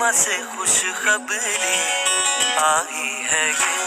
आसमां से खुशखबरी आई है ये।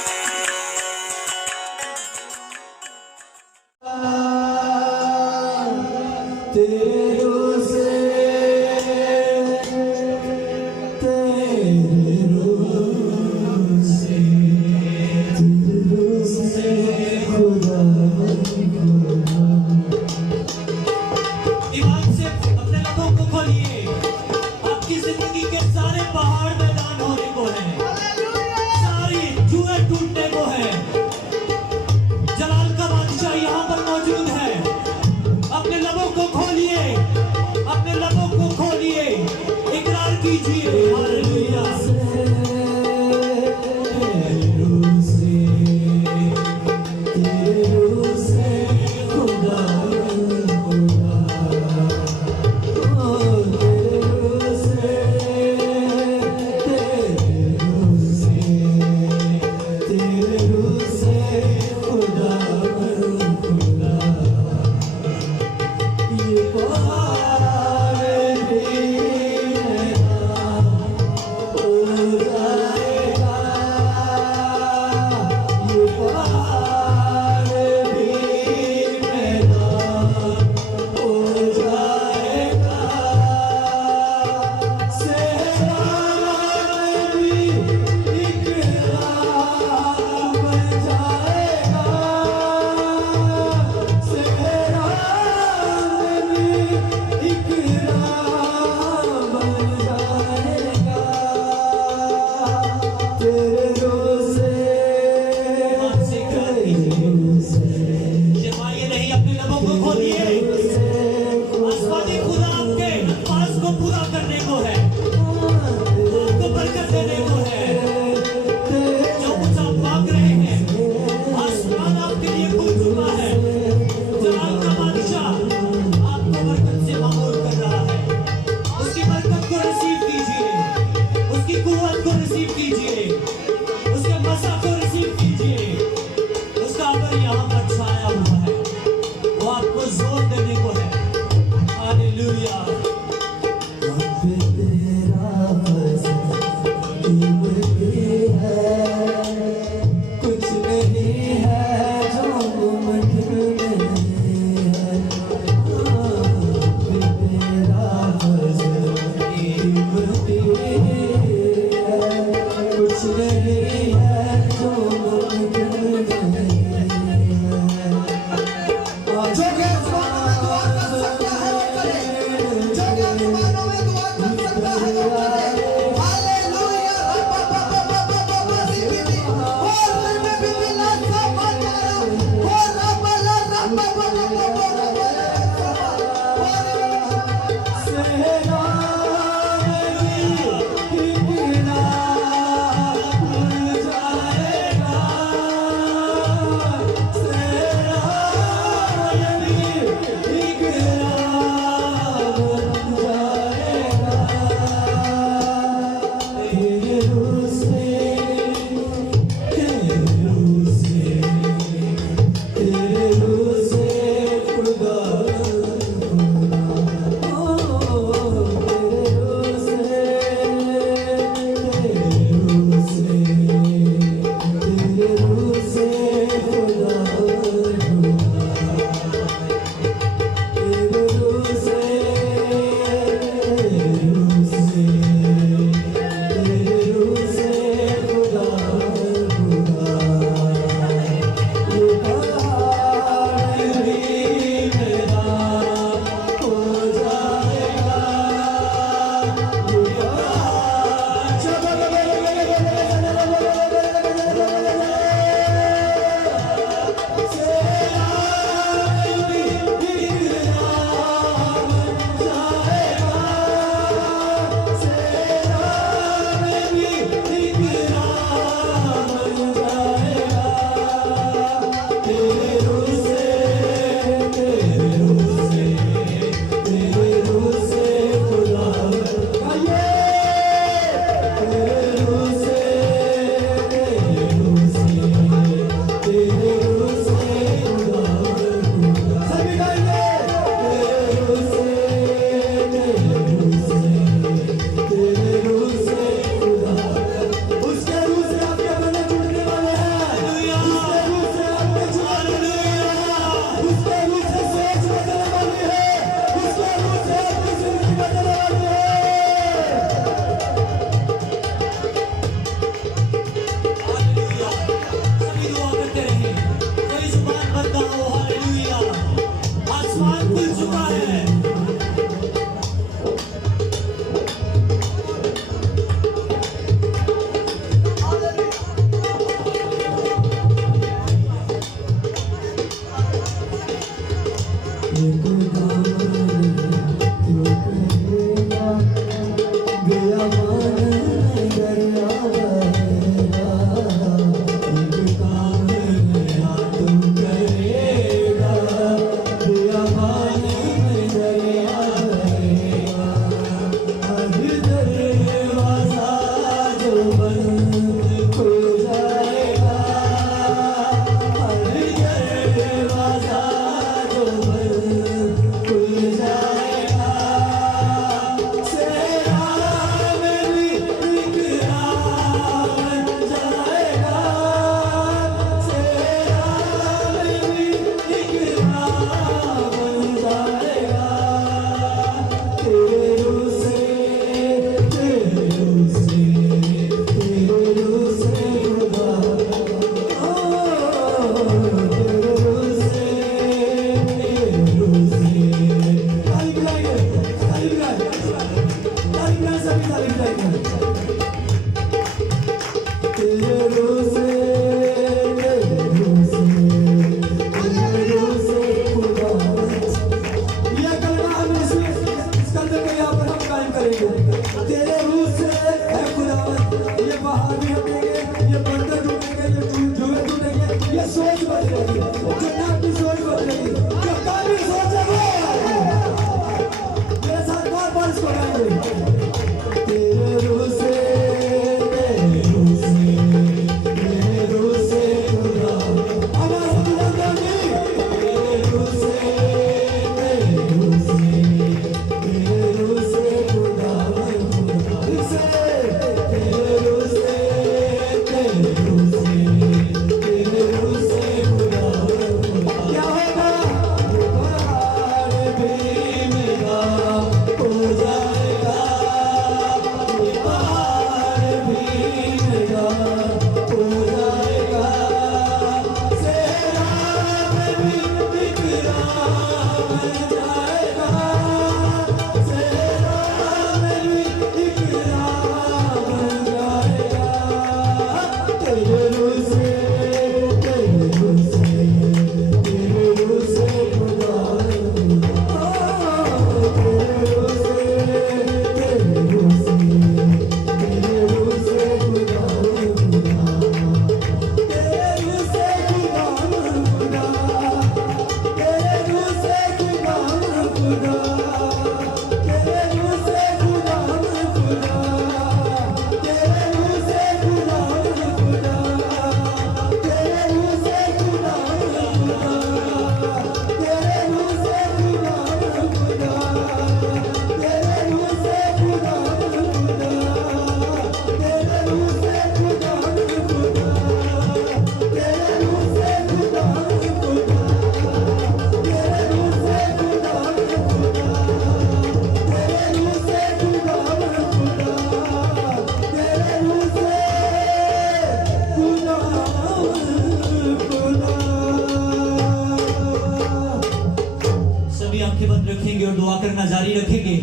रखेंगे और दुआ करना जारी रखेंगे।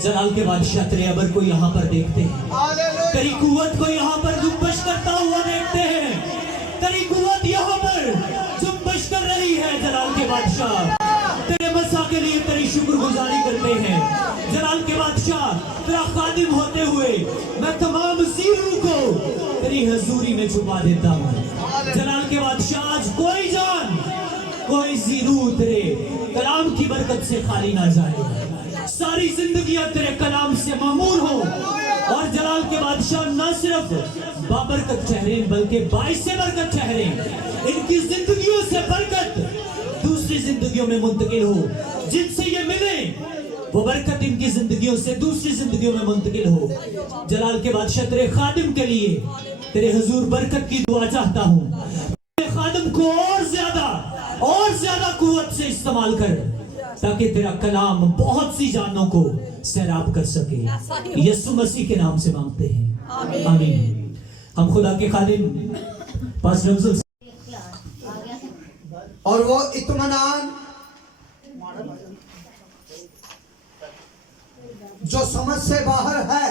जलाल के बादशाह तेरे अबर को यहाँ पर देखते हैं, तेरी कुव्वत को यहाँ पर जुम्बश करता हुआ देखते हैं, तेरी कुव्वत यहाँ पर जुम्बश कर रही है। जलाल के बादशाह तेरे मसा के लिए तेरी शुक्रगुजारी करते हैं। जलाल के बादशाह तेरा खादिम होते हुए मैं तमाम ज़ीरू को तेरी हजूरी में छुपा देता हूँ। जलाल के बादशाह आज कोई जान कोई ज़ीरू तेरे कलाम की बरकत से खाली ना जाए, सारी जिंदगियां तेरे कलाम से मामूर हो। और जलाल के बादशाह न सिर्फ बाबरकत ठहरे बल्कि बाइस से बरकत ठहरे, इनकी जिंदगियों से बरकत दूसरी जिंदगियों में मुंतकिल हो। जिनसे ये मिले वो बरकत इनकी जिंदगियों से दूसरी जिंदगियों में मुंतकिल हो। जलाल के बादशाह तेरे खादिम के लिए तेरे हुजूर बरकत की दुआ चाहता हूँ। तेरे खादिम को और ज्यादा कुव्वत से इस्तेमाल कर, ताकि तेरा कलाम बहुत सी जानों को सैराब कर सके। यीशु मसीह के नाम से मांगते हैं, आमीन। हम खुदा के खादिम पास रमज़ल और वो इत्मीनान जो समझ से बाहर है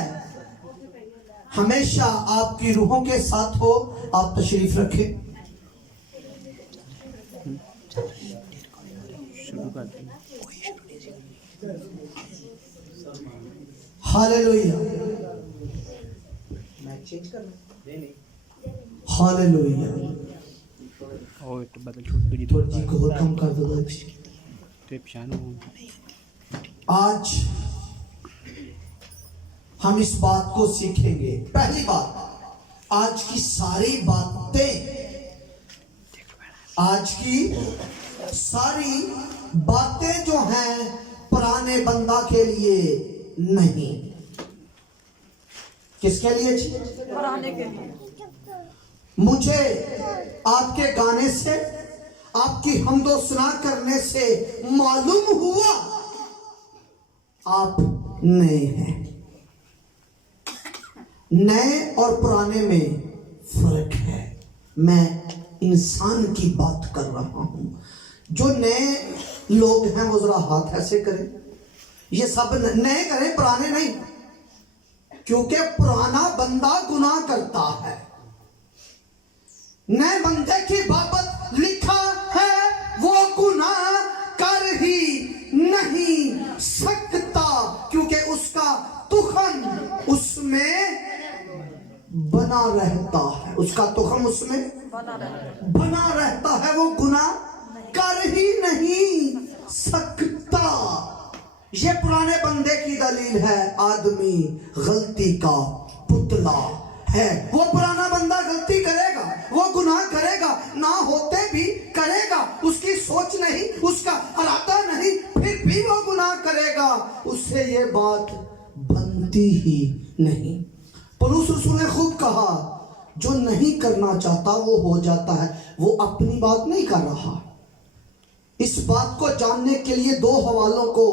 हमेशा आपकी रूहों के साथ हो। आप तशरीफ रखें। Hallelujah, hallelujah. थोड़ी को कम कर दो। आज हम इस बात को सीखेंगे। पहली बात, आज की सारी बातें जो हैं पुराने बंदा के लिए नहीं। किसके लिए? पुराने के लिए। मुझे आपके गाने से, आपकी हमदो सना करने से मालूम हुआ आप नए हैं। नए और पुराने में फर्क है। मैं इंसान की बात कर रहा हूं। जो नए लोग हैं वो जरा हाथ ऐसे करें। ये सब नए करें, पुराने नहीं। क्योंकि पुराना बंदा गुनाह करता है। नए बंदे की बाबत लिखा है वो गुनाह कर ही नहीं सकता, क्योंकि उसका तुखम उसमें बना रहता है। उसका तुखम उसमें बना रहता है, वो गुनाह कर ही नहीं सकता। ये पुराने बंदे की दलील है। आदमी गलती का पुतला है। वो पुराना बंदा गलती करेगा, वो गुनाह करेगा, ना होते भी करेगा। उसकी सोच नहीं, उसका इरादा नहीं, फिर भी वो गुनाह करेगा। उससे ये बात बनती ही नहीं। पौलुस रसूल ने खुद कहा, जो नहीं करना चाहता वो हो जाता है। वो अपनी बात नहीं कर रहा। इस बात को जानने के लिए दो हवालों को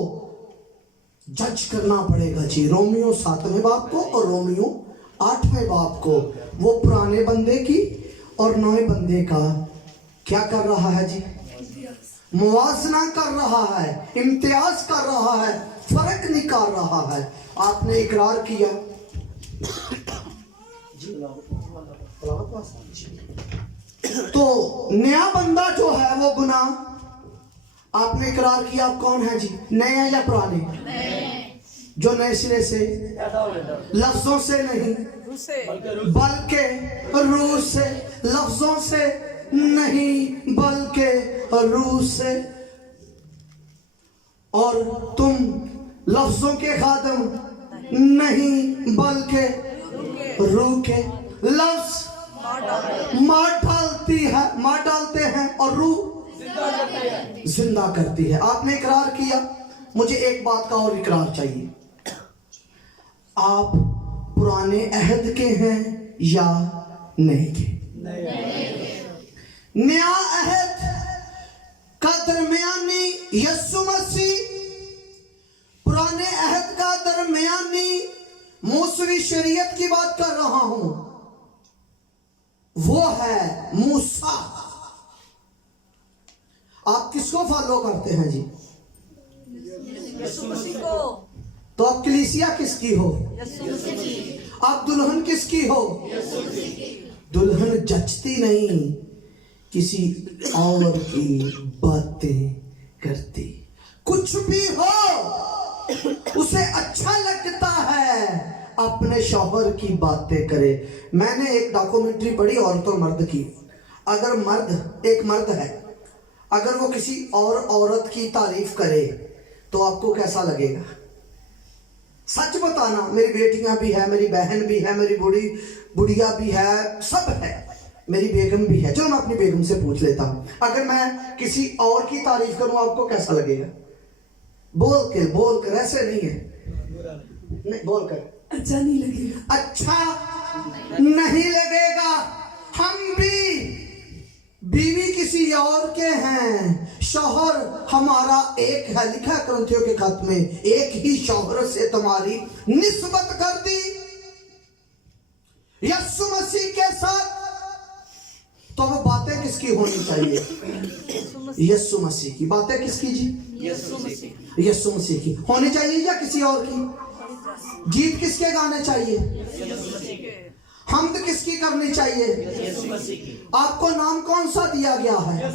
जज करना पड़ेगा जी। रोमियो 7वें बाब को और रोमियो 8वें बाब को। वो पुराने बंदे की और नए बंदे का क्या कर रहा है जी? मुवाजना कर रहा है, इम्तियाज कर रहा है, फर्क निकाल रहा है। आपने इकरार किया, तो नया बंदा जो है वो गुनाह आपने इकरार किया। आप कौन है जी? नए या पुराने? जो नए सिरे से, लफ्जों से नहीं बल्कि रूह से, लफ्जों से नहीं बल्कि रूह से। और तुम लफ्जों के खादम नहीं बल्कि रूह के। लफ्ज मार डालते हैं और रूह जिंदा करती है। आपने इकरार किया। मुझे एक बात का और इकरार चाहिए। आप पुराने अहद के हैं या नए के? नया अहद का दरमियानी यीशु मसीह, पुराने अहद का दरमियानी मूसवी शरीयत की बात कर रहा हूं। वो है मूसा। आप किसको फॉलो करते हैं जी? यीशु मसीह को। तो आप कलीसिया किसकी हो? यीशु मसीह की। आप दुल्हन किसकी हो? यीशु मसीह की। दुल्हन जचती नहीं, किसी और की बातें करती। कुछ भी हो, उसे अच्छा लगता है अपने शौहर की बातें करे। मैंने एक डॉक्यूमेंट्री पढ़ी औरत और मर्द की। अगर मर्द, एक मर्द है, अगर वो किसी और औरत की तारीफ करे तो आपको कैसा लगेगा? सच बताना। मेरी बेटियां भी है, मेरी बहन भी है, मेरी बुढ़िया भी है, सब है, मेरी बेगम भी है। चलो मैं अपनी बेगम से पूछ लेता हूं, अगर मैं किसी और की तारीफ करूं आपको कैसा लगेगा? बोल कर ऐसे नहीं है, नहीं बोल कर अच्छा नहीं लगेगा। अच्छा नहीं लगेगा। हम भी बीवी किसी और के हैं, शौहर हमारा एक है। लिखा कुरिन्थियों के खत में, एक ही शौहर से तुम्हारी निस्बत कर दी यीशु मसीह के साथ। तो अब बातें किसकी होनी चाहिए? यीशु मसीह की। बातें किसकी जी? यीशु मसीह की होनी चाहिए या किसी और की? गीत किसके गाने चाहिए? हमद किसकी करनी चाहिए? आपको नाम कौन सा दिया गया है?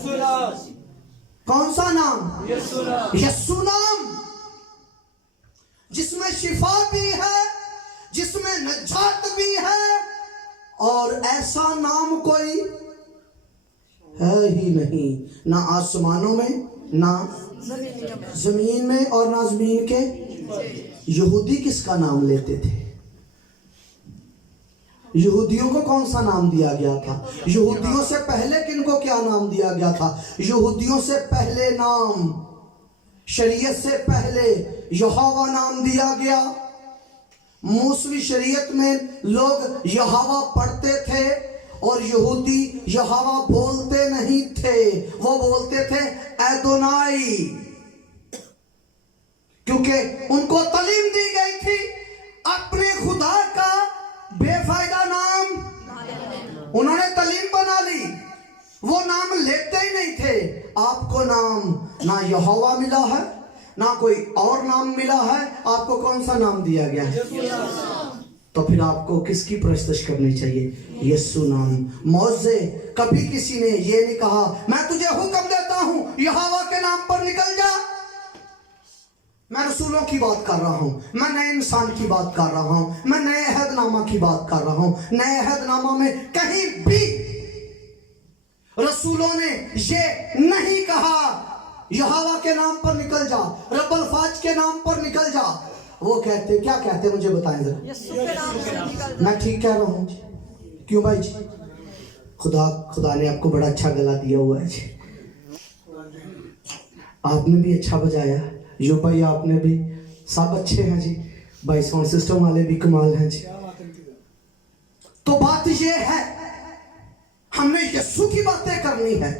कौन सा नाम? यीशु नाम, जिसमें शिफा भी है, जिसमें नजात भी है। और ऐसा नाम कोई है ही नहीं, ना आसमानों में, ना जमीन में और ना जमीन के। यहूदी किसका नाम लेते थे? यहूदियों को कौन सा नाम दिया गया था? यहूदियों से पहले किनको क्या नाम दिया गया था? यहूदियों से पहले नाम, शरीयत से पहले यहोवा नाम दिया गया। मूसवी शरीयत में लोग यहोवा पढ़ते थे और यहूदी यहोवा बोलते नहीं थे, वो बोलते थे एदोनाई, क्योंकि उनको तालीम दी गई थी अपने खुदा का बेफायदा नाम उन्होंने तालीम बना ली, वो नाम लेते ही नहीं थे। आपको नाम ना यहोवा मिला है, ना कोई और नाम मिला है। आपको कौन सा नाम दिया गया है? तो फिर आपको किसकी परस्तिश करनी चाहिए? यीशु नाम। मौजे कभी किसी ने ये नहीं कहा मैं तुझे हुक्म देता हूं यहोवा के नाम पर निकल जा। मैं रसूलों की बात कर रहा हूं, मैं नए इंसान की बात कर रहा हूं, मैं नए अहदनामा की बात कर रहा हूं। नए अहदनामा में कहीं भी रसूलों ने ये नहीं कहा यहोवा के नाम पर निकल जा, रब्बुल फाज के नाम पर निकल जा। वो कहते क्या कहते मुझे बताएं जरा। मैं ठीक कह रहा हूं? क्यों भाई जी? खुदा ने आपको बड़ा अच्छा गला दिया हुआ है जी। आपने भी अच्छा बजाया, यो भाई आपने भी, सब अच्छे हैं जी। भाई साउंड सिस्टम वाले भी कमाल हैं जी। तो बात ये है हमने यीशु की बातें करनी है।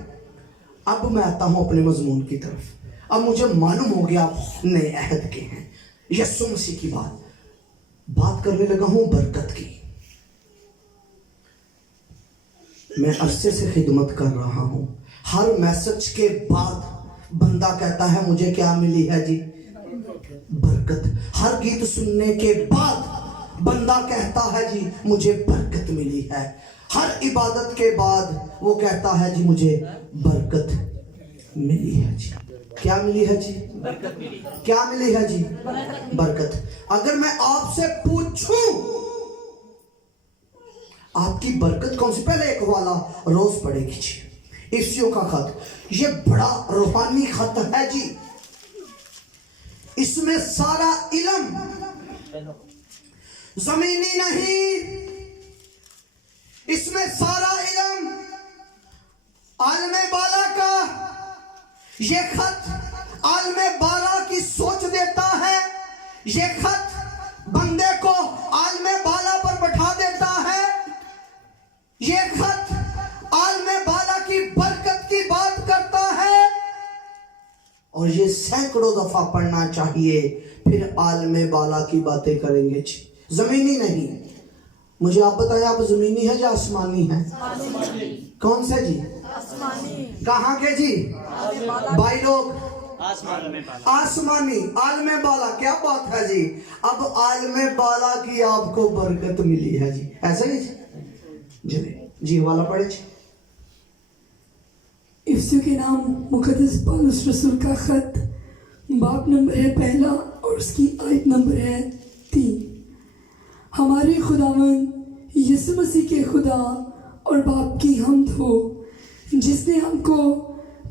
अब मैं आता हूं अपने मजमून की तरफ। अब मुझे मालूम हो गया आप नए अहद के हैं। यीशु मसीह की बात करने लगा हूं बरकत की। मैं अरसे से खिदमत कर रहा हूं। हर मैसेज के बाद बंदा कहता है मुझे क्या मिली है जी? बरकत। हर गीत सुनने के बाद बंदा कहता है जी मुझे बरकत मिली है। हर इबादत के बाद वो कहता है जी मुझे बरकत मिली है जी। क्या मिली है जी? बरकत मिली। क्या मिली है जी? बरकत। अगर मैं आपसे पूछूं आपकी बरकत कौन सी? पहले एक वाला रोज पड़ेगी जी, इफ्सियों का खत। ये बड़ा रूहानी खत है जी। इसमें सारा इल्म जमीनी नहीं, इसमें सारा इल्म आलमे बाला का। ये खत आलमे बाला की सोच देता है। ये खत बंदे को आलमे बाला पर बैठा देता है। ये खत आलमे बाला की बरकत की बात करता है। और ये सैकड़ों दफा पढ़ना चाहिए, फिर आलमे बाला की बातें करेंगे। जमीनी नहीं। मुझे आप बताएं आप जमीनी है या आसमानी है? कौन सा जी? आसमानी। कहाँ के जी? भाई लोग आसमानी। आलमे बाला। क्या बात है जी। अब आलमे बाला की आपको बरकत मिली है जी। ऐसा ही जी वाला पढ़े जी। इफ्सियों के नाम मुकद्दस पौलुस रसूल का खत, बाब नंबर है 1 और उसकी आयत नंबर है 3। हमारे खुदावंद यीशु मसीह के खुदा और बाप की हम्द हो, जिसने हमको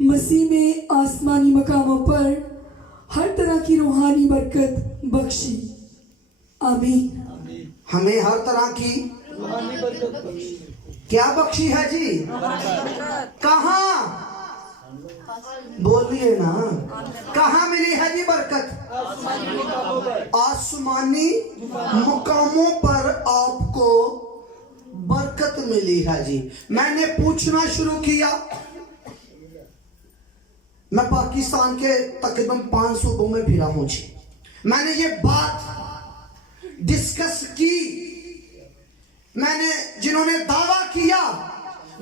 मसीह में आसमानी मकामों पर हर तरह की रूहानी बरकत बख्शी। आमीन। हमें हर तरह की क्या बख्शी है जी? कहाँ? बोलिए ना, कहाँ मिली है जी बरकत? आसमानी मुकामों पर आपको बरकत मिली है जी। मैंने पूछना शुरू किया। मैं पाकिस्तान के तकरीबन 5 सूबों में फिरा हूं जी। मैंने ये बात डिस्कस की। मैंने जिन्होंने दावा किया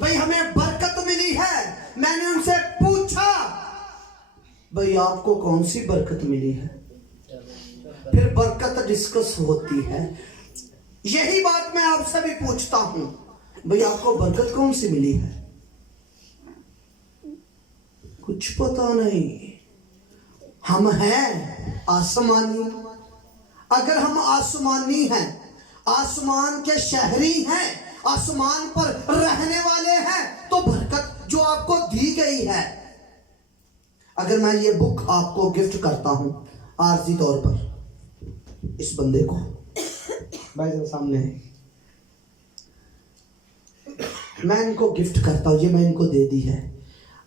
भाई हमें बरकत मिली है, मैंने उनसे पूछा भाई आपको कौन सी बरकत मिली है? फिर बरकत डिस्कस होती है। यही बात मैं आपसे भी पूछता हूं, भाई आपको बरकत कौन सी मिली है? कुछ पता नहीं। हम हैं आसमानी। अगर हम आसमानी हैं, आसमान के शहरी हैं, आसमान पर रहने वाले हैं, तो बरकत जो आपको दी गई है, अगर मैं ये बुक आपको गिफ्ट करता हूं आरजी तौर पर, इस बंदे को भाई जरा सामने है, मैं इनको गिफ्ट करता हूं, ये मैं इनको दे दी है।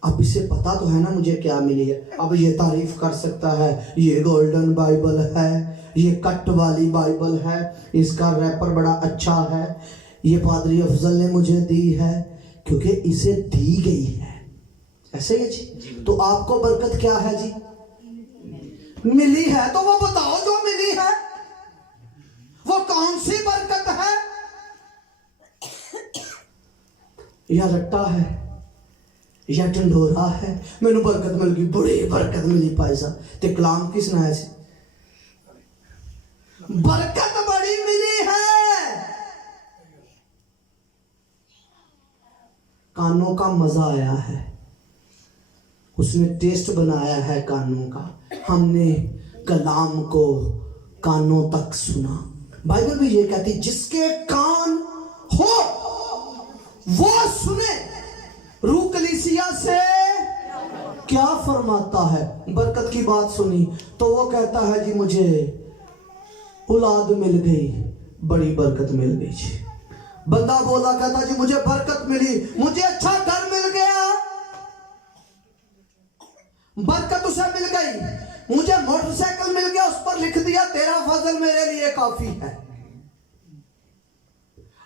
अब इसे पता तो है ना मुझे क्या मिली है। अब ये तारीफ कर सकता है ये गोल्डन बाइबल है, ये कट वाली बाइबल है, इसका रैपर बड़ा अच्छा है, ये पादरी अफजल ने मुझे दी है, क्योंकि इसे दी गई है। ऐसे ही जी। तो आपको बरकत क्या है जी? मिली है। तो वो बताओ जो मिली है वो कौन सी बरकत है? या रट्टा है या ढंढोरा है? मैनू बरकत मिल गई, बड़ी बरकत मिली भाई साहब। ते कलाम किस ना है? बरकत बड़ी मिली है। कानों का मजा आया है, उसने टेस्ट बनाया है कानों का। हमने कलाम को कानों तक सुना। बाइबल भी ये कहती जिसके कान हो वो सुने। रूह कलीसिया से क्या फरमाता है? बरकत की बात सुनी तो वो कहता है जी मुझे औलाद मिल गई, बड़ी बरकत मिल गई जी। बंदा बोला कहता जी मुझे बरकत मिली, मुझे अच्छा घर मिल गया, बरकत उसे मिल गई। मुझे मोटरसाइकिल मिल गया, उस पर लिख दिया तेरा फजल मेरे लिए काफी है।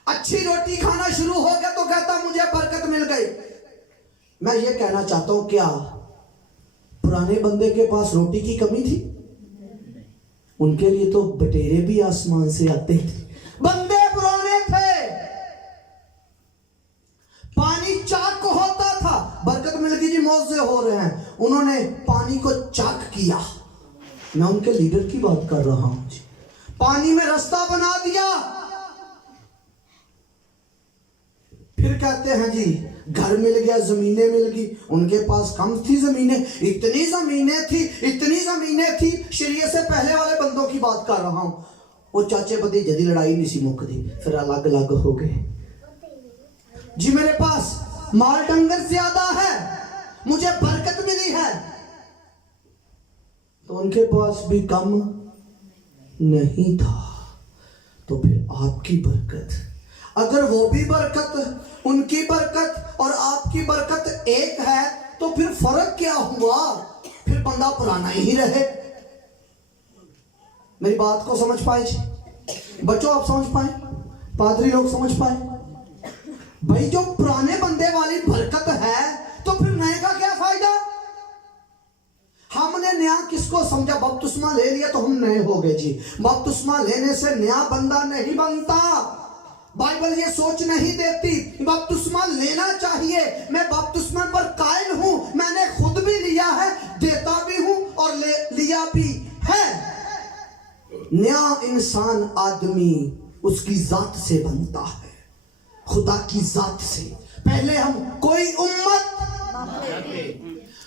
अच्छी रोटी खाना शुरू हो गया तो कहता मुझे बरकत मिल गई। मैं ये कहना चाहता हूं, क्या पुराने बंदे के पास रोटी की कमी थी? उनके लिए तो बटेरे भी आसमान से आते थे। बंदे पुराने थे, पानी चाक होता था, बरकत मिल गई जी, मौजे हो रहे हैं। उन्होंने पानी को चाक किया। मैं उनके लीडर की बात कर रहा हूं जी। पानी में रास्ता बना दिया। फिर कहते हैं जी घर मिल गया, जमीनें मिल गई। उनके पास कम थी जमीनें, इतनी जमीनें थी। शरीयत से पहले वाले बंदों की बात कर रहा हूं। वो चाचे भतीजे दी लड़ाई नहीं सी मुकदी, फिर अलग अलग हो गए जी। मेरे पास माल डंगर ज्यादा है, मुझे बरकत मिली है, तो उनके पास भी कम नहीं था। तो फिर आपकी बरकत, अगर वो भी बरकत, उनकी बरकत और आपकी बरकत एक है, तो फिर फर्क क्या हुआ? फिर बंदा पुराना ही रहे। मेरी बात को समझ पाए जी? बच्चों आप समझ पाए, पादरी लोग समझ पाए? भाई जो पुराने बंदे वाली बरकत है, तो फिर नए का क्या फायदा? हमने नया किसको समझा? बपतिस्मा ले लिया तो हम नए हो गए जी। बपतिस्मा लेने से नया बंदा नहीं बनता। बाइबल ये सोच नहीं देती बपतिस्मा लेना चाहिए। मैं बपतिस्मा पर कायल हूं, मैंने खुद भी लिया है, देता भी हूं और लिया भी है। नया इंसान आदमी उसकी जात से बनता है, खुदा की जात से। पहले हम कोई उम्मत,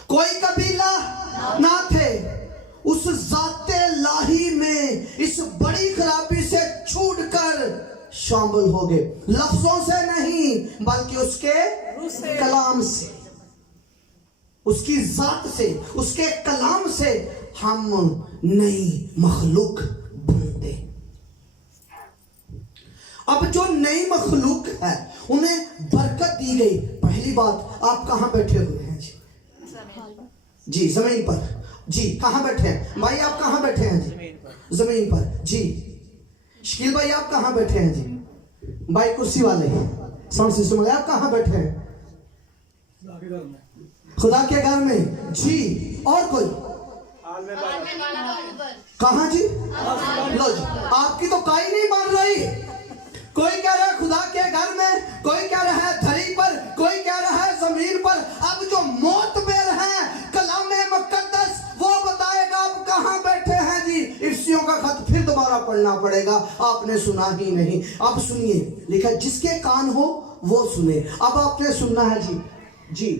कोई कबीला ना थे, उस जाते लाही में इस बड़ी खराबी से छूटकर शामिल हो गए। लफ्जों से नहीं बल्कि उसके कलाम से, उसकी जात से, उसके कलाम से हम नई मखलूक बनते। अब जो नई मखलूक है उन्हें बरकत दी गई। पहली बात, आप कहां बैठे हुए हैं जी? जी जमीन पर। जी कहां बैठे हैं भाई? आप कहां बैठे हैं जी? जमीन पर। जी शकील भाई आप कहां बैठे हैं जी? भाई कुर्सी वाले, साउंड सिस्टम वाले, आप कहां बैठे हैं? खुदा के घर में जी। और कोई कहां जी? लो जी, आपकी तो काई नहीं बन रही। कोई कह रहा है खुदा के घर में, कोई कह रहा है धरी पर, कोई कह रहा है जमीन पर। अब जो मोतबर है कलामे मुकद्दस वो बताएगा आप कहां बैठे हैं जी। इफ्सियों का खत फिर दोबारा पढ़ना पड़ेगा, आपने सुना ही नहीं। अब सुनिए, लिखा जिसके कान हो वो सुने। अब आपने सुनना है जी। जी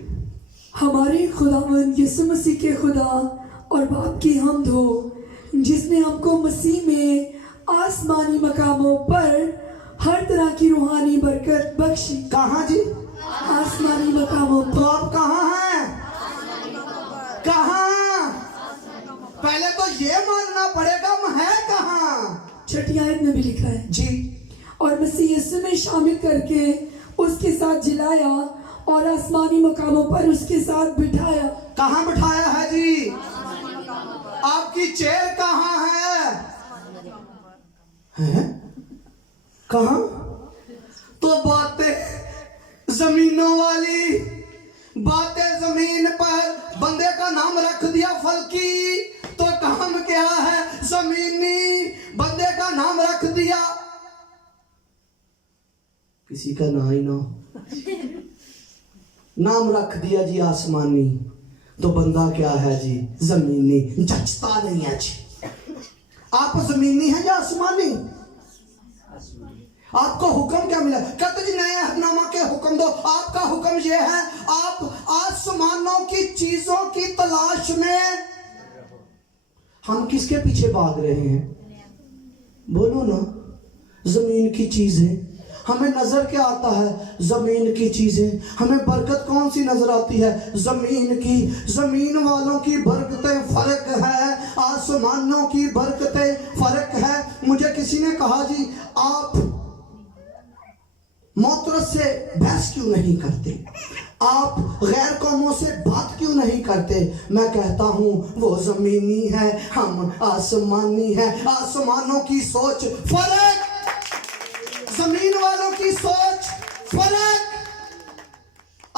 हमारे खुदावंद यीशु मसीह के खुदा और बाप की हम्द हो, जिसने हमको मसीह में आसमानी मकामों पर हर तरह की रूहानी बरकत बख्शी। कहाँ जी? आसमानी मकामों पर। तो आप कहाँ हैं? कहाँ? पहले तो ये मानना पड़ेगा हम है कहाँ। छठी आयत में भी लिखा है जी। और मसीह यीशु में शामिल करके उसके साथ जिलाया और आसमानी मकामों पर उसके साथ बिठाया। कहाँ बिठाया है जी? आपकी चेयर कहाँ है? हैं? कहाँ? तो बातें जमीनों वाली, बातें जमीन पर। बंदे का नाम रख दिया फलकी, तो काम क्या है? जमीनी। बंदे का नाम रख दिया, किसी का ना ही ना नाम रख दिया जी आसमानी, तो बंदा क्या है जी? जमीनी। जचता नहीं है जी। आप जमीनी हैं या आसमानी? आपको हुक्म क्या मिला? कहते जी नए अहदनामा के हुक्म दो। आपका हुक्म ये है, आप आसमानों की चीजों की तलाश में। हम किसके पीछे भाग रहे हैं? बोलो ना, जमीन की चीजें। हमें नजर क्या आता है? जमीन की चीजें। हमें बरकत कौन सी नजर आती है? जमीन की। जमीन वालों की बरकतें फर्क है, आसमानों की बरकतें फर्क है। मुझे किसी ने कहा जी आप मोहतरत से बहस क्यों नहीं करते, आप गैर कौमों से बात क्यों नहीं करते? मैं कहता हूं वो जमीनी है, हम आसमानी है। आसमानों की सोच फर्क, जमीन वालों की सोच फर्क,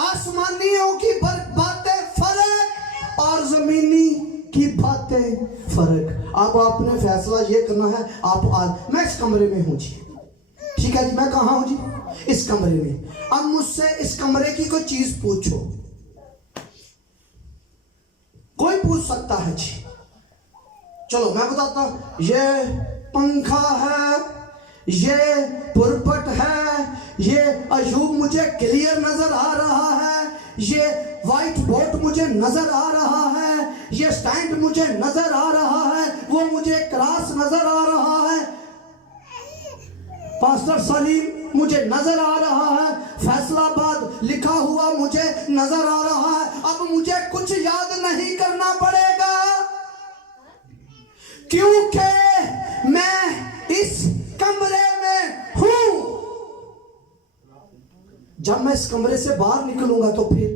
आसमानियों की बातें फर्क और जमीनी की बातें फर्क। अब आपने फैसला ये करना है। आप आज, मैं इस कमरे में हूं जी, ठीक है जी, मैं कहाँ हूं जी? इस कमरे में। अब मुझसे इस कमरे की कोई चीज पूछो, कोई पूछ सकता है जी। चलो मैं बताता हूं, ये पंखा है, ये पुरपट है, ये अयूब मुझे क्लियर नजर आ रहा है, ये व्हाइट बोर्ड मुझे नजर आ रहा है, ये स्टैंड मुझे नजर आ रहा है, वो मुझे क्लास नजर आ रहा है, पास्टर सलीम मुझे नजर आ रहा है, फैसलाबाद लिखा हुआ मुझे नजर आ रहा है। अब मुझे कुछ याद नहीं करना पड़ेगा क्योंकि मैं इस कमरे में हूं। जब मैं इस कमरे से बाहर निकलूंगा तो फिर,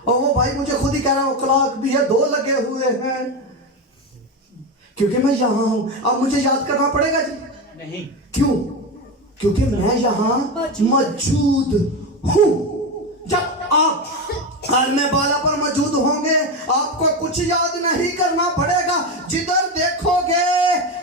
और वो भाई मुझे खुद ही कह रहा है क्लॉक भी है, 2 लगे हुए हैं, क्योंकि मैं यहां हूं। अब मुझे याद करना पड़ेगा जी? नहीं। क्यों? क्योंकि मैं यहां मौजूद हूं। जब आप घर में बाला पर मौजूद होंगे, आपको कुछ याद नहीं करना पड़ेगा। जिधर देखोगे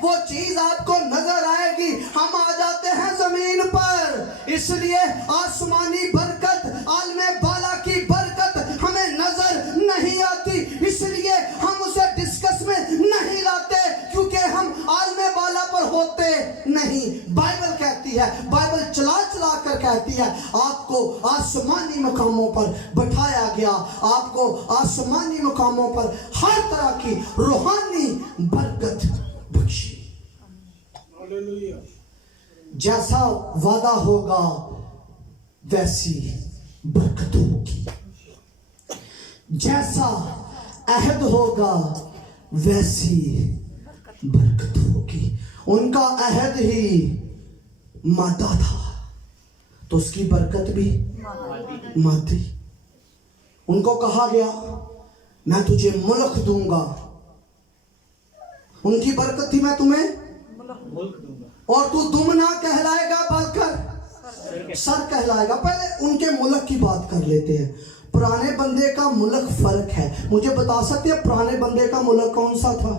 वो चीज आपको नजर आएगी। हम आ जाते हैं जमीन पर, इसलिए आसमानी बरकत, आलमे बाला की बरकत हमें नजर नहीं आती, इसलिए हम उसे डिस्कस में नहीं लाते, क्योंकि हम आलमे बाला पर होते नहीं। बाइबल कहती है, बाइबल चला चला कर कहती है, आपको आसमानी मकामों पर बैठाया गया, आपको आसमानी मकामों पर हर तरह की रूहानी बरकत बख्शी। जैसा वादा होगा वैसी बरकत होगी, जैसा अहद होगा वैसी बरकत होगी। उनका अहद ही मादा था तो उसकी बरकत भी मादी। उनको कहा गया मैं तुझे मुल्क दूंगा, उनकी बरकत थी मैं तुम्हें मुल्क दूंगा, और तू दुम ना कहलाएगा बल्कि सर कहलाएगा। पहले उनके मुल्क की बात कर लेते हैं। पुराने बंदे का मुल्क फर्क है। मुझे बता सकते हैं पुराने बंदे का मुल्क कौन सा था?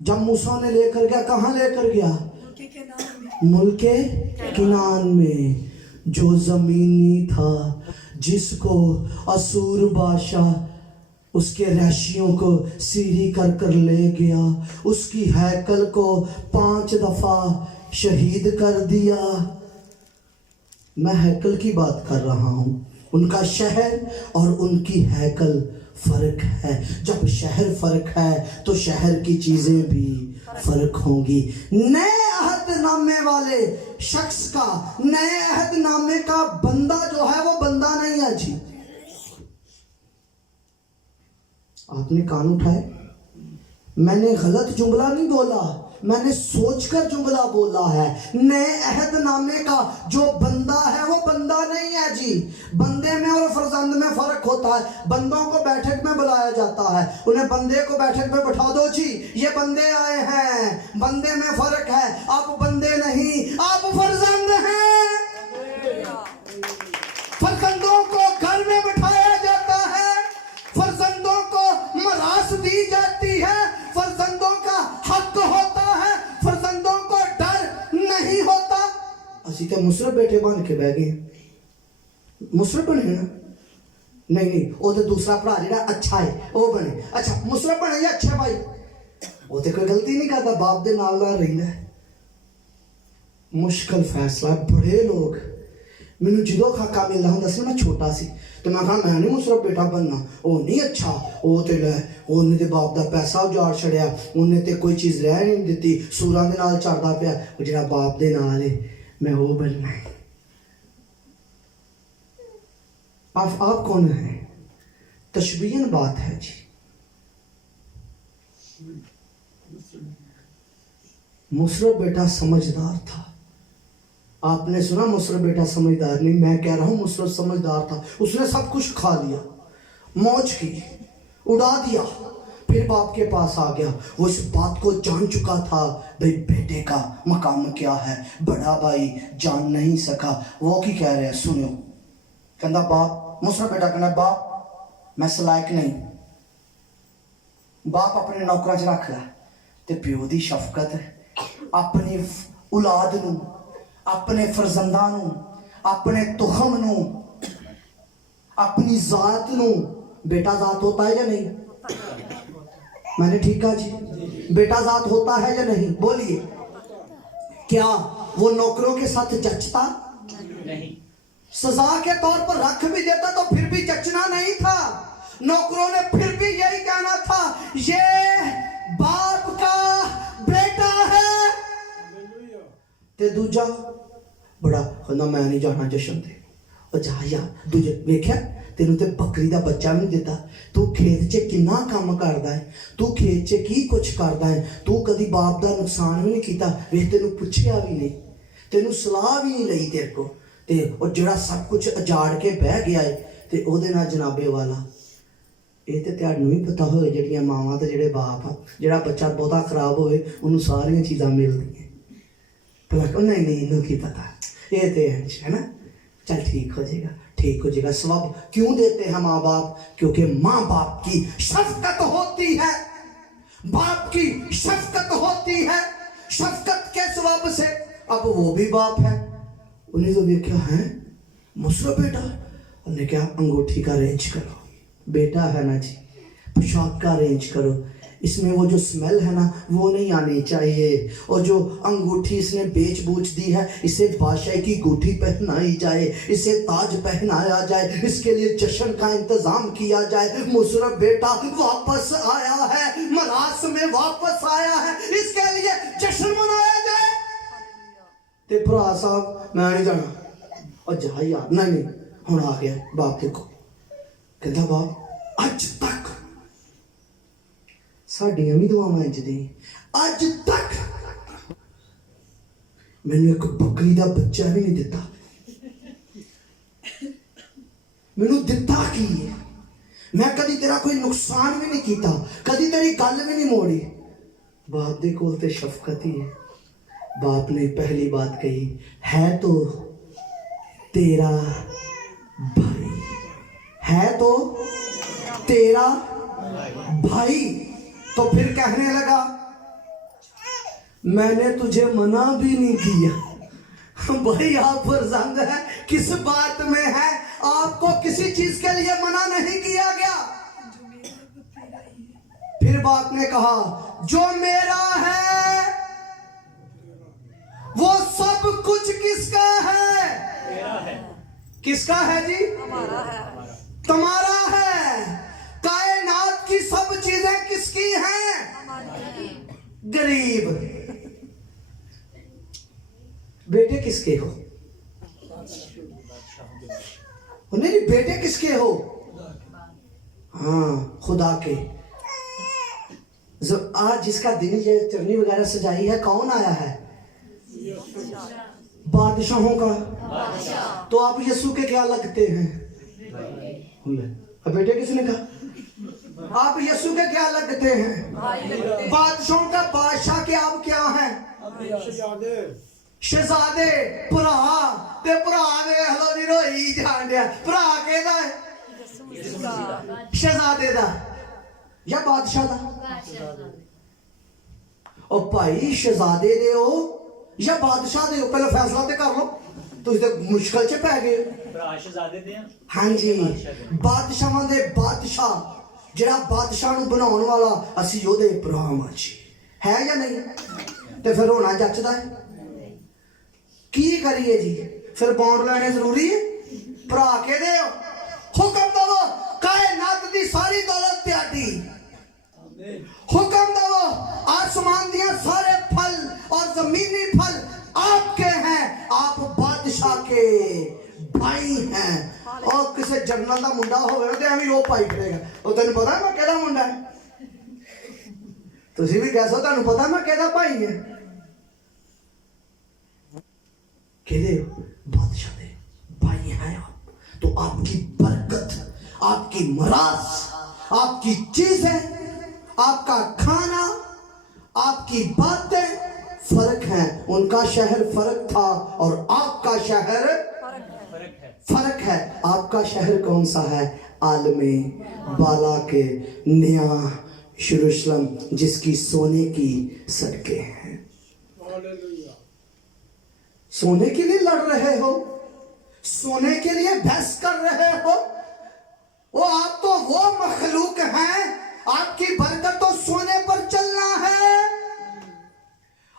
जब मूसा ने लेकर गया, कहां लेकर गया? मुल्के किनान में, जो जमीनी था, जिसको असूर बादशाह उसके रैशियों को सीढ़ी कर कर ले गया, उसकी हैकल को 5 दफा शहीद कर दिया। मैं हैकल की बात कर रहा हूं। उनका शहर और उनकी हैकल फर्क है। जब शहर फर्क है तो शहर की चीजें भी फर्क होंगी। नए अहदनामे वाले शख्स का, नए अहदनामे का बंदा जो है वो बंदा नहीं है जी। आपने कान उठाए, मैंने गलत जुमला नहीं बोला, मैंने सोचकर जुमला बोला है। नए अहदनामे का जो बंदा है वो बंदा नहीं है जी। बंदे में और फरजंद में फर्क होता है। बंदों को बैठक में बुलाया जाता है, उन्हें बंदे को बैठक में बैठा दो जी, ये बंदे आए हैं। बंदे में फर्क है, आप बंदे नहीं, आप फरजंद हैं। फरजंदों को घर में बैठाया जाता है, फरजंदों को मरास दी जाती है, फरजंदों का हक होता है, फरजंदों को डर नहीं होता। असी तो मुसरफ बेटे बन के बह गए, मुसरफ बने ना? नहीं, वो तो दूसरा भरा जो अच्छा है वो बने। अच्छा मुसरफ बने या अच्छा भाई, वो तो कोई गलती नहीं करता, बाप दे नाल रहिंदा है। मुश्किल फैसला। बड़े लोग मैनू जो खाका मिलता होंदा सी, मैं छोटा सी तो मैं कहा मैं नहीं मुसरफ बेटा बनना, वो नहीं अच्छा, वो तो लै उन्हें तो बाप का पैसा उजाड़ छड़िया, उन्हें तो कोई चीज़ रह नहीं दी, सूरां दे नाल चढ़दा पिया, जो बाप दे नाल है मैं वो बनना है। आप कौन है? तशबीहन बात है जी। मुसरफ बेटा समझदार था। आपने सुना मुसरफ बेटा समझदार नहीं, मैं कह रहा हूं मुसरफ समझदार था। उसने सब कुछ खा लिया, मौज की, उड़ा दिया, फिर बाप के पास आ गया। वो इस बात को जान चुका था भाई बेटे का मकाम क्या है, बड़ा भाई जान नहीं सका। वो की कह रहे हैं सुनो, कहता बाप, मुसरफ बेटा कहना बाप मैं सलायक नहीं। बाप अपने नौकरां च रख लै ते प्यो दी शफकत अपनी औलाद नूं, अपने फरजंदां नूं, अपने तुखम नूं, अपनी जात नूं। बेटा जात होता है या नहीं? मैंने ठीक कहा जी? बेटा जात होता है या नहीं? बोलिए। क्या वो नौकरों के साथ जचता? नहीं। सजा के तौर पर रख भी देता तो फिर भी जचना नहीं था। नौकरों ने फिर भी यही कहना था ये बाप का बेटा है। ते दूजा बड़ा कहना मैं नहीं जाना जशन ते, और जा यार दूजे वेख्या तेनू ते बकरी दा बच्चा भी नहीं देता, तू खेत च किन्ना काम करदा है, तू खेत च की कुछ करदा है, तू कदी बाप दा नुकसान भी नहीं कीता, वे तेनू पुछया भी नहीं, तेनू सलाह भी नहीं लई तेरे को, ते और जड़ा सब कुछ अजाड़ के बह गया है ते ओदे नाल जनाबे वाला। ये तो तुहानू ही पता होए जिहड़ियां मावां ते जिहड़े बाप आ, जिहड़ा बच्चा बहुता खराब होए उन्होंने सारियां चीज़ां मिलदियां, भला नहीं नहीं इन्हू की पता, ये तो है ना, चल ठीक हो जाएगा, ठीक हो जाएगा। सबब क्यों देते हैं माँ बाप? क्योंकि माँ बाप की शफकत होती है, बाप की शफकत होती है। शफकत के सबब से अब वो भी बाप है, उन्हें तो देखा है मुसरफ बेटा, उन्हें क्या अंगूठी का अरेंज करो, बेटा है ना जी, पोशाक का अरेंज करो, इसमें वो जो स्मेल है ना वो नहीं आनी चाहिए, और जो अंगूठी इसने बेच बूझ दी है इसे बादशाह की अंगूठी पहनाई जाए, इसे ताज पहनाया जाए, इसके लिए जश्न का इंतजाम किया जाए। मुसरफ बेटा वापस आया है, मरास में वापस आया है, इसके लिए जश्न मनाया जाए। ते भरा साहब मैं नहीं जाना, और जा यार नहीं नहीं हुण आ गया बाप देखो, कहता बाप अज तक साड़ियां भी दुआवां इंज दी, अज तक मैनू एक बकरी का बच्चा भी नहीं दिता, मैनू दिता की है? मैं कदी तेरा कोई नुकसान भी नहीं किया, कदी तेरी गल भी नहीं मोड़ी। बाप दे कोल ते शफकत ही है। बाप ने पहली बात कही है तो तेरा भाई, है तो तेरा भाई। तो फिर कहने लगा मैंने तुझे मना भी नहीं किया। भाई आप फर्जंद है, किस बात में है? आपको किसी चीज के लिए मना नहीं किया गया। फिर बाप ने कहा जो मेरा है वो सब कुछ किसका है? मेरा है। किसका है जी? हमारा है, तुम्हारा है। कायनात की सब चीजें किसकी हैं? गरीब। बेटे किसके हो? नहीं बेटे किसके हो? हाँ खुदा के। आज जिसका दिन ये चटनी वगैरह सजाई है कौन आया है? बादशाहों का। तो आप यीशु के क्या लगते हैं? बेटे किसने कहा? आप यीशु के क्या लगते हैं? बादशाहों का बादशाह के आप क्या हैं? शहजादे। भरा ते भरा दे हलो जी रोई जान दिया, भरा केदा है? शहजादे दा या बादशाह दा? ओ भाई शहजादे दे हो या बादशाह दे हो? पहले फैसला ते कर लो, तुम तो मुश्किल च पै गए। हाँ जी, बादशाहां दे बादशाह, जिहड़ा बादशाह नूं बनाउण वाला असीं ओहदे भरा जी, है या नहीं? ते फिर होना जचदा है? की करिए जी, फिर बॉन्ड लेने जरूरी है? भरा के दे हुक्म दवो, कायनात दी सारी दौलत त्यागी, हुक्म दवो आसमान दिया सारे फल और जमीनी फल आपके हैं, आप बादशाह के भाई हैं। और किसी जनरल का मुंडा होवे तो एवं वो पाई करेगा, और तेन पता मैं कहदा मुंडा है, तुसी भी कैसा तुहानू पता मैं कहदा भाई है, कहदे बादशाह दे भाई हैं आप, तो आपकी बरकत, आपकी मराज, आपकी चीजें, आपका खाना, आपकी बातें फर्क है। उनका शहर फर्क था और आपका शहर फर्क है। आपका शहर कौन सा है? आलमे बाला के नया यरूशलेम, जिसकी सोने की सड़कें हैं। सोने के लिए लड़ रहे हो, सोने के लिए बहस कर रहे हो, वो आप तो वो मखलूक हैं, आपकी बरकत तो सोने पर चलना है।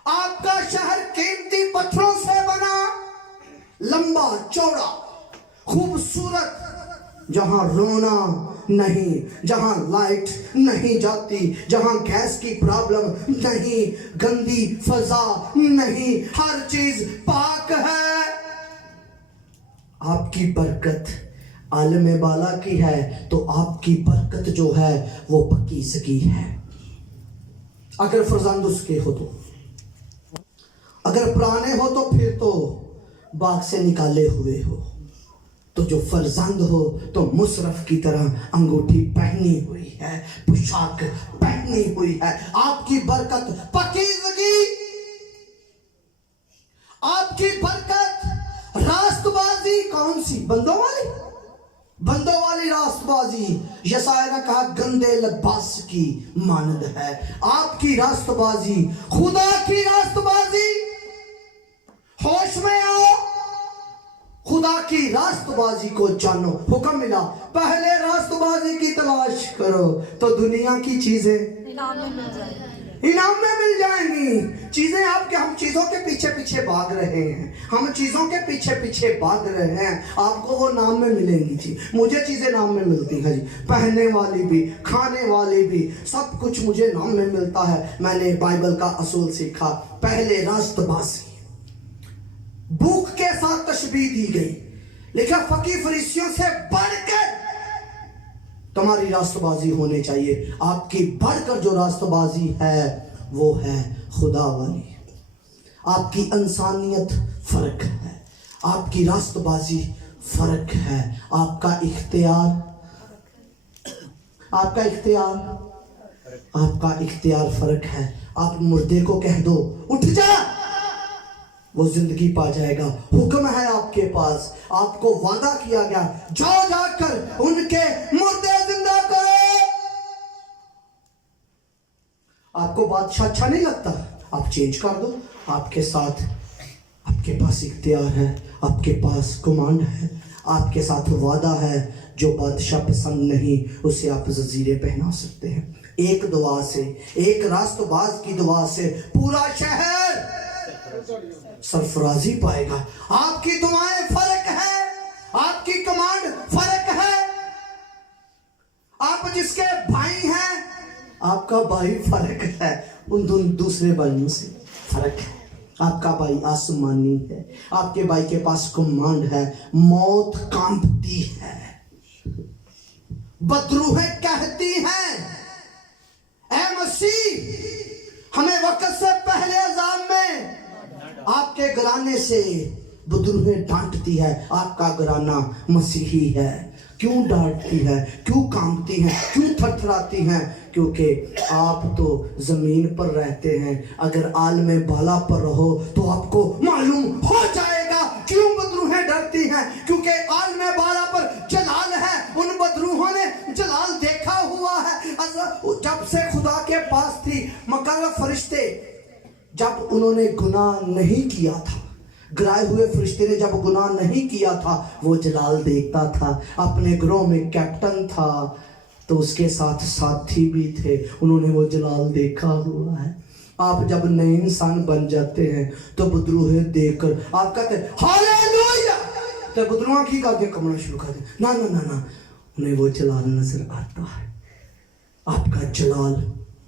आपका शहर कीमती पत्थरों से बना, लंबा चौड़ा खूबसूरत, जहां रोना नहीं, जहां लाइट नहीं जाती, जहां गैस की प्रॉब्लम नहीं, गंदी फजा नहीं, हर चीज पाक है। आपकी बरकत आलम बाला की है, तो आपकी बरकत जो है वो पकीज़गी है। अगर फरजंद उसके हो तो, अगर पुराने हो तो फिर तो बाग से निकाले हुए हो, तो जो फरजंद हो तो मुशरफ की तरह अंगूठी पहनी हुई है, पोशाक पहनी हुई है। आपकी बरकत पकीज़गी, आपकी बरकत रास्तबाजी कौन सी? बंदों वाली, बंदों वाली रास्तबाजी। यशाया ने कहा गंदे लिबास की मानद है। आपकी रास्तबाजी खुदा की रास्तबाजी। होश में आओ, खुदा की रास्तबाजी को जानो। हुक्म मिला पहले रास्तबाजी की तलाश करो तो दुनिया की चीजें इनाम में मिल जाएंगी। चीजें आपके, हम चीजों के पीछे पीछे भाग रहे हैं, हम चीजों के पीछे पीछे भाग रहे हैं, आपको वो नाम में मिलेंगी जी। मुझे चीजें नाम में मिलती हैं जी, पहनने वाली भी, खाने वाली भी, सब कुछ मुझे नाम में मिलता है। मैंने बाइबल का असूल सीखा, पहले रास्तबाजी, भूख के साथ तशबीह दी गई, लिखा फकीर फरीसियों से बढ़कर तुम्हारी रास्तबाजी होनी चाहिए। आपकी बढ़कर जो रास्तबाजी है वो है खुदा वाली। आपकी इंसानियत फर्क है, आपकी रास्तबाजी फर्क है, आपका इख्तियार, आपका इख्तियार, आपका इख्तियार फर्क है। आप मुर्दे को कह दो उठ जा, वो जिंदगी पा जाएगा। हुक्म है आपके पास, आपको वादा किया गया, जाओ जाकर उनके मुर्दे जिंदा करो। आपको बादशाह अच्छा नहीं लगता, आप चेंज कर दो। आपके साथ, आपके पास इख्तियार है, आपके पास कमांड है, आपके साथ वादा है। जो बादशाह पसंद नहीं उसे आप जंजीरें पहना सकते हैं। एक दुआ से, एक रास्तबाज की दुआ से पूरा शहर सरफराजी पाएगा। आपकी दुआएं फर्क है, आपकी कमांड फर्क है। आप जिसके भाई हैं, आपका भाई फर्क है, उन दूसरे भाइयों से फर्क है। आपका भाई आसमानी है, आपके भाई के पास कमांड है। मौत कांपती है, बदरूहें कहती हैं, ऐ मसीह हमें वक्त से पहले अज़ाब में आपके घराने से बदरूहें डांटती है। आपका घराना मसीही है। क्यों डांटती है, क्यों कांपती हैं, क्यों थरथराती हैं? क्योंकि आप तो जमीन पर रहते हैं। अगर आलमे बाला पर रहो तो आपको मालूम हो जाएगा क्यों बदरूहें डरती हैं। क्योंकि आलमे बाला पर जलाल है, उन बदरूहों ने जलाल देखा हुआ है। जब से खुदा के पास थी मुकर्रर फरिश्ते, जब उन्होंने गुनाह नहीं किया था, गिराए हुए फरिश्ते ने जब गुनाह नहीं किया था, वो जलाल देखता था। अपने ग्रोह में कैप्टन था तो उसके साथ साथी भी थे, उन्होंने वो जलाल देखा हुआ है। आप जब नए इंसान बन जाते हैं तो बुद्रुहे देखकर आप कहते हैं हालेलुया, तो बुद्रुआ की करके कमना शुरू कर दे। ना ना ना ना, उन्हें वो जलाल नजर आता है। आपका जलाल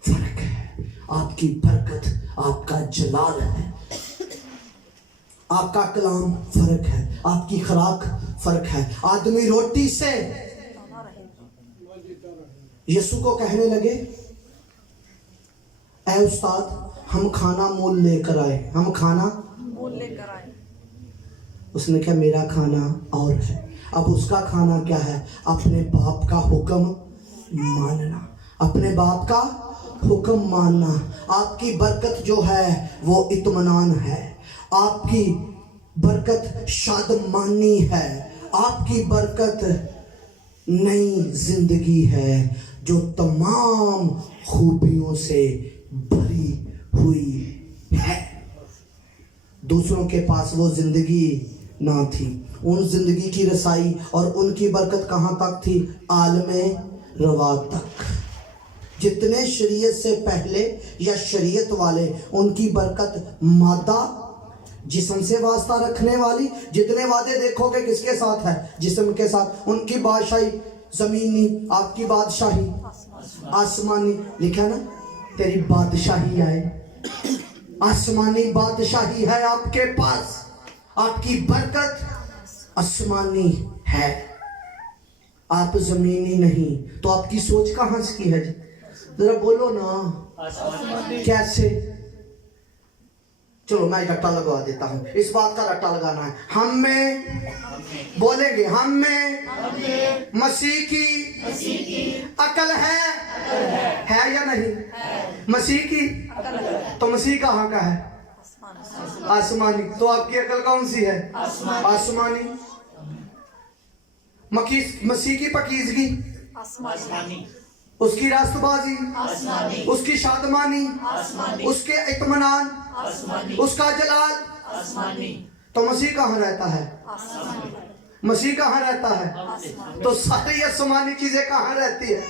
फर्क है, आपकी बरकत आपका जलाल है, आपका कलाम फर्क है, आपकी खुराक फर्क है। आदमी रोटी से यीशु को कहने लगे ऐ उस्ताद हम खाना मोल लेकर आए, हम खाना मोल लेकर आए। उसने कहा मेरा खाना और है। अब उसका खाना क्या है? अपने बाप का हुक्म मानना, अपने बाप का हुक्म मानना। आपकी बरकत जो है वो इत्मीनान है, आपकी बरकत शादमानी है, आपकी बरकत नई जिंदगी है जो तमाम खूबियों से भरी हुई है। दूसरों के पास वो जिंदगी ना थी, उन जिंदगी की रसाई और उनकी बरकत कहाँ तक थी? आलमे रवा तक। जितने शरीयत से पहले या शरीयत वाले, उनकी बरकत मादा जिस्म से वास्ता रखने वाली। जितने वादे देखोगे किसके साथ है? जिस्म के साथ। उनकी बादशाही जमीनी, आपकी बादशाही आसमानी। लिखा ना तेरी बादशाही आए, आसमानी बादशाही है आपके पास, आपकी बरकत आसमानी है, आप जमीनी नहीं। तो आपकी सोच कहाँ से की है? जरा बोलो ना कैसे? चलो मैं रट्टा लगवा देता हूँ, इस बात का रट्टा लगाना है। हम में बोलेंगे, हम में मसीह की अकल है या नहीं? मसीह की, तो मसीह कहाँ का है? आसमानी। तो आपकी अकल कौन सी है? आसमानी। मसीह की पकीजगी आसमानी, उसकी रास्तबाजी, उसकी शादमानी, उसके इत्मीनान, उसका जलाल। तो मसीह कहाँ रहता है? मसीह कहाँ रहता है? तो सारी आसमानी चीजें कहाँ रहती है?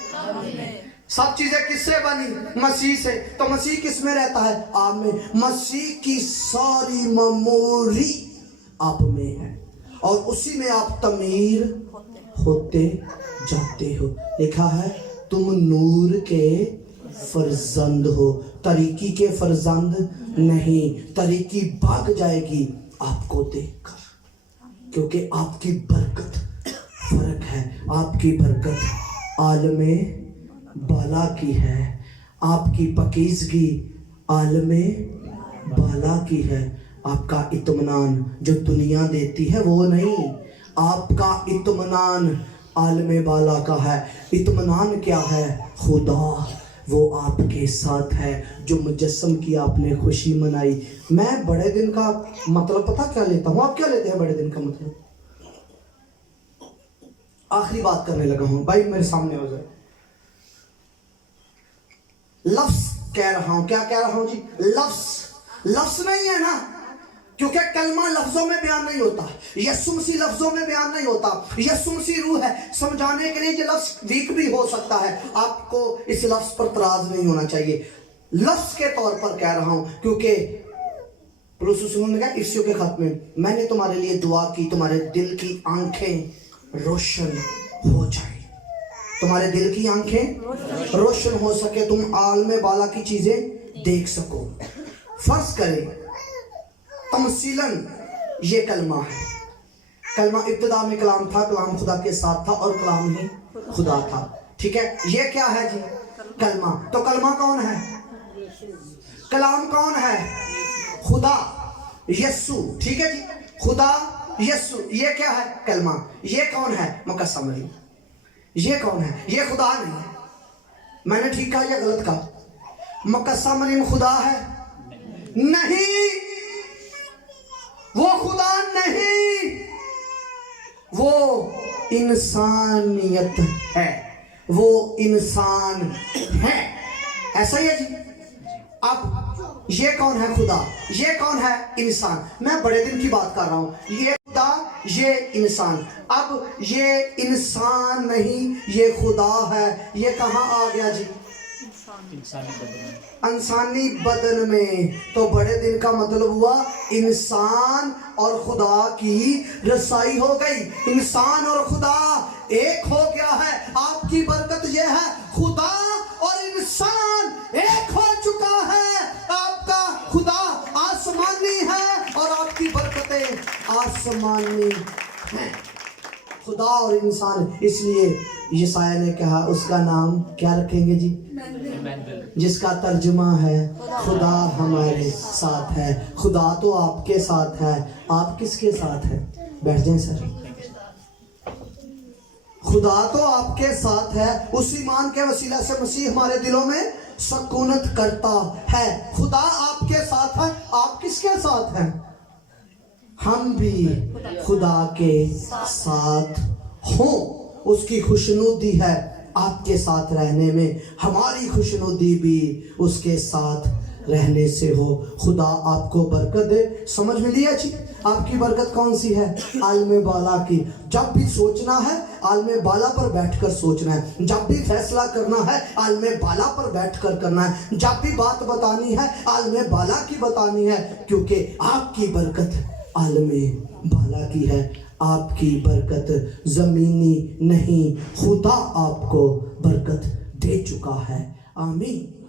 सब चीजें किससे बनी? मसीह से। तो मसीह किस में रहता है? आप में। मसीह की सारी मेमोरी आप में है और उसी में आप तमीर होते जाते हो। लिखा है तुम नूर के फर्जंद हो, तरीकी के फर्जंद नहीं। तरीकी भाग जाएगी आपको देखकर, क्योंकि आपकी बरकत फर्क है। आपकी बरकत आलमे बाला की है, आपकी पकीजगी आलमे बाला की है। आपका इत्मीनान जो दुनिया देती है वो नहीं, आपका इत्मीनान आलमे बाला का है। इत्मीनान क्या है? खुदा वो आपके साथ है जो मुजस्सम की आपने खुशी मनाई। मैं बड़े दिन का मतलब पता क्या लेता हूँ? आप क्या लेते हैं बड़े दिन का मतलब? आखिरी बात करने लगा हूं भाई, मेरे सामने हो जाए। लफ्ज कह रहा हूं, क्या कह रहा हूं जी? लफ्ज नहीं है ना, क्योंकि कलमा लफ्जों में बयान नहीं होता, यीशु मसीह लफ्जों में बयान नहीं होता। यीशु मसीह रूह है, समझाने के लिए ये लफ्ज वीक भी हो सकता है। आपको इस लफ्ज पर तराज नहीं होना चाहिए। लफ्ज के तौर पर कह रहा हूं, क्योंकि ने कहा इफ्सियों के खत में, मैंने तुम्हारे लिए दुआ की तुम्हारे दिल की आंखें रोशन हो जाए, तुम्हारे दिल की आंखें रोशन हो सके, तुम आलमे बाला की चीजें देख सको। फर्ज करें तमसीलन ये कलमा है। कलमा इब्तिदा में कलाम था, कलाम खुदा के साथ था और कलाम ही खुदा था। ठीक है, ये क्या है जी? कलमा। तो कलमा कौन है? कलाम कौन है? खुदा यस्सु। ठीक है जी, खुदा यस्सु, ये क्या है? कलमा। ये कौन है? मुकस्सम अली। ये कौन है? ये खुदा नहीं है। मैंने ठीक कहा या गलत कहा? मुकस्सम अली खुदा है? नहीं, वो खुदा नहीं, वो इंसानियत है, वो इंसान है। ऐसा ही है जी। अब ये कौन है? खुदा। ये कौन है? इंसान। मैं बड़े दिन की बात कर रहा हूं। ये खुदा, ये इंसान। अब ये इंसान नहीं, ये खुदा है। ये कहां आ गया जी? इंसानी बदन में। तो बड़े दिन का मतलब हुआ इंसान और खुदा की रसाई हो गई। इंसान और खुदा एक हो गया है। आपकी बरकत यह है, खुदा और इंसान एक हो चुका है। आपका खुदा आसमानी है और आपकी बरकतें आसमानी हैं। खुदा और इंसान, इसलिए यशायाह ने कहा उसका नाम क्या रखेंगे जी? जिसका तर्जुमा है खुदा हमारे साथ है। खुदा तो आपके साथ है, आप किसके साथ हैं? बैठ जाएं सर। खुदा तो आपके साथ है। उस ईमान के वसीला से मसीह हमारे दिलों में सकूनत करता है। खुदा आपके साथ है, आप किसके साथ हैं? हम भी खुदा के साथ हों। उसकी खुशनुदी है आपके साथ रहने में। हमारी खुशनुदी भी उसके साथ रहने से हो। खुदा आपको बरकत दे। समझ में लिया जी? आपकी बरकत कौन सी है? आलमे बाला की। जब भी सोचना है आलमे बाला पर बैठकर सोचना है। जब भी फैसला करना है आलमे बाला पर बैठकर करना है। जब भी बात बतानी है आलमे बाला की बतानी है, क्योंकि आपकी बरकत आलमे बाला की है। आपकी बरकत जमीनी नहीं, खुदा आपको बरकत दे चुका है। आमीन।